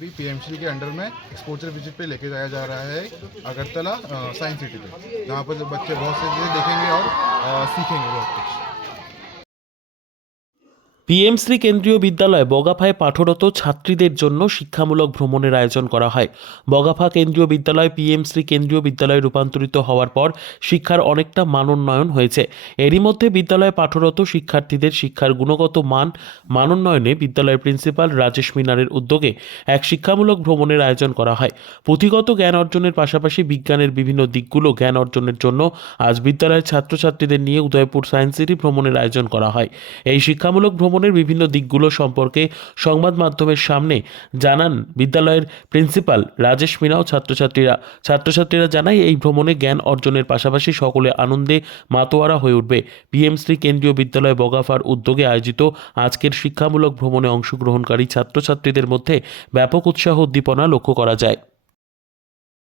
अभी पीएमसी के अंडर में एक्सपोजर विज़िट पे लेके जाया जा रहा है अगरतला साइंस सिटी पे जहाँ पर बच्चे बहुत से चीज़ें देखेंगे और आ, सीखेंगे बहुत कुछ। পিএমশ্রী কেন্দ্রীয় বিদ্যালয় বগাফায় পাঠরত ছাত্রীদের জন্য শিক্ষামূলক ভ্রমণের আয়োজন করা হয়। বগাফা কেন্দ্রীয় বিদ্যালয় পিএমশ্রী কেন্দ্রীয় বিদ্যালয়ে রূপান্তরিত হওয়ার পর শিক্ষার অনেকটা মানোন্নয়ন হয়েছে। এরই মধ্যে বিদ্যালয়ে পাঠরত শিক্ষার্থীদের শিক্ষার গুণগত মান মানোন্নয়নে বিদ্যালয়ের প্রিন্সিপাল রাজেশ মিনারের উদ্যোগে এক শিক্ষামূলক ভ্রমণের আয়োজন করা হয়। পুঁথিগত জ্ঞান অর্জনের পাশাপাশি বিজ্ঞানের বিভিন্ন দিকগুলো জ্ঞান অর্জনের জন্য আজ বিদ্যালয়ের ছাত্রছাত্রীদের নিয়ে উদয়পুর সায়েন্স সিটি ভ্রমণের আয়োজন করা হয়। এই শিক্ষামূলক ভ্রমণের বিভিন্ন দিকগুলো সম্পর্কে সংবাদ মাধ্যমের সামনে জানান বিদ্যালয়ের প্রিন্সিপাল রাজেশ মিনা ও ছাত্রছাত্রীরা ছাত্রছাত্রীরা জানায় এই ভ্রমণে জ্ঞান অর্জনের পাশাপাশি সকলে আনন্দে মাতোয়ারা হয়ে উঠবে পিএমশ্রী কেন্দ্রীয় বিদ্যালয় বগাফার উদ্যোগে আয়োজিত আজকের শিক্ষামূলক ভ্রমণে অংশগ্রহণকারী ছাত্রছাত্রীদের মধ্যে ব্যাপক উৎসাহ উদ্দীপনা লক্ষ্য করা যায়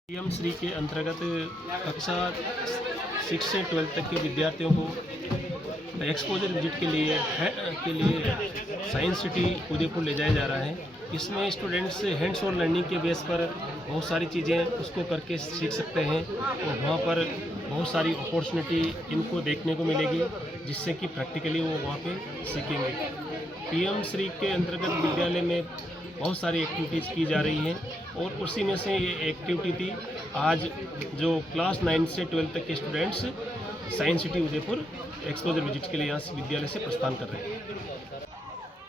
पीएम श्री के अंतर्गत कक्षा सिक्स से ट्वेल्थ तक के विद्यार्थियों को एक्सपोजर विज़िट के लिए है, के लिए साइंस सिटी उदयपुर ले जाया जा रहा है। इसमें स्टूडेंट्स हैंड्स ऑन लर्निंग के बेस पर बहुत सारी चीज़ें उसको करके सीख सकते हैं और वहाँ पर बहुत सारी अपॉर्चुनिटी इनको देखने को मिलेगी जिससे कि प्रैक्टिकली वो वहाँ पे सीखेंगे। पीएम श्री के अंतर्गत विद्यालय में बहुत सारी एक्टिविटीज़ की जा रही हैं और उसी में से ये एक्टिविटी थी आज जो क्लास नाइन से ट्वेल्थ तक के students science city Udaipur exposure visit के लिए यहाँ विद्यालय से प्रस्थान कर रहे हैं।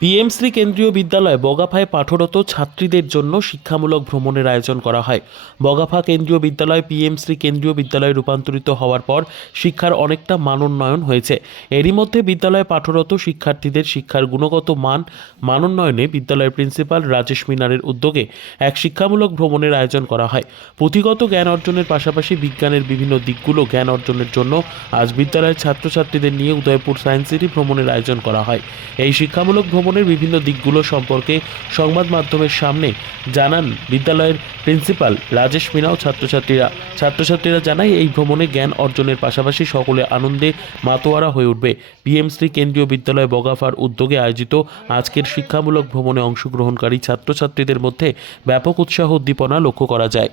পিএমশ্রী কেন্দ্রীয় বিদ্যালয় বগাফায় পাঠরত ছাত্রীদের জন্য শিক্ষামূলক ভ্রমণের আয়োজন করা হয়। বগাফা কেন্দ্রীয় বিদ্যালয় পিএমশ্রী কেন্দ্রীয় বিদ্যালয়ে রূপান্তরিত হওয়ার পর শিক্ষার অনেকটা মানোন্নয়ন হয়েছে। এরই মধ্যে বিদ্যালয়ে পাঠরত শিক্ষার্থীদের শিক্ষার গুণগত মান মানোন্নয়নে বিদ্যালয়ের প্রিন্সিপাল রাজেশ মিনারের উদ্যোগে এক শিক্ষামূলক ভ্রমণের আয়োজন করা হয়। পুঁথিগত জ্ঞান অর্জনের পাশাপাশি বিজ্ঞানের বিভিন্ন দিকগুলো জ্ঞান অর্জনের জন্য আজ বিদ্যালয়ের ছাত্রছাত্রীদের নিয়ে উদয়পুর সায়েন্স সিটি ভ্রমণের আয়োজন করা হয়। এই শিক্ষামূলক ভ্রমণের বিভিন্ন দিকগুলো সম্পর্কে সংবাদ মাধ্যমের সামনে জানান বিদ্যালয়ের প্রিন্সিপাল রাজেশ মিনাও। ছাত্রছাত্রীরা ছাত্রছাত্রীরা জানায়, এই ভ্রমণে জ্ঞান অর্জনের পাশাপাশি সকলে আনন্দে মাতোয়ারা হয়ে উঠবে। পিএমশ্রী কেন্দ্রীয় বিদ্যালয় বগাফার উদ্যোগে আয়োজিত আজকের শিক্ষামূলক ভ্রমণে অংশগ্রহণকারী ছাত্রছাত্রীদের মধ্যে ব্যাপক উৎসাহ উদ্দীপনা লক্ষ্য করা যায়।